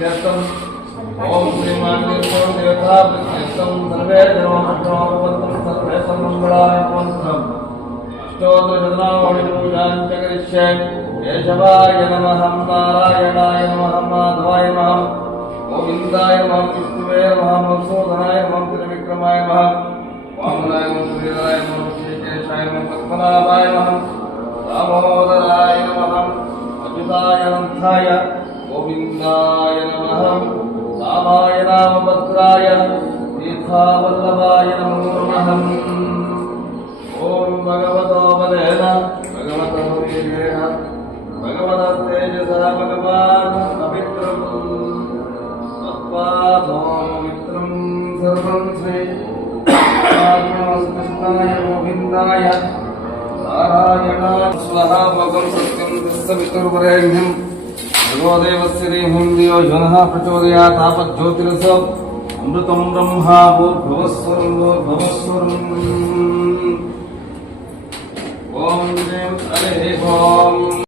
ओम श्रीमान्यो देवता प्रत्यक्षं सर्वे देवानुष्ठावन्तं सर्वे सर्वमङ्गलाय मन्त्रम् अष्टोत्तरशतनामावళి पूजां च करिष्ये केशवाय नमः नारायणाय नमः माधवाय नमः गोविन्दाय नमः विष्णुवे नमः मधुसूदनाय नमः त्रिविक्रमाय नमः वामनाय नमः श्रीधराय नमः श्रीकेशाय नमः पद्मनाभाय नमः दामोदराय नमः अच्युताय अनन्ताय गोविन्दाय नमः रामाय नामभद्राय सीतावल्लभाय नमो नमः। ओम भगवतो वदेन भगवतो वीर्येण भगवतेजसा भगवान् पवित्रं तत्पादो पवित्रं सर्वं श्री कृष्णाय गोविन्दाय नारायणाय स्वहा भगं सत्यं तत्सवितुर्वरेण्यं भगवदेवस्य देवं दियो जनः प्रचोदयात् आपज्योतिरसो अमृतं ब्रह्मा भूर्भुवस्वरं। ओम देव हरे ओम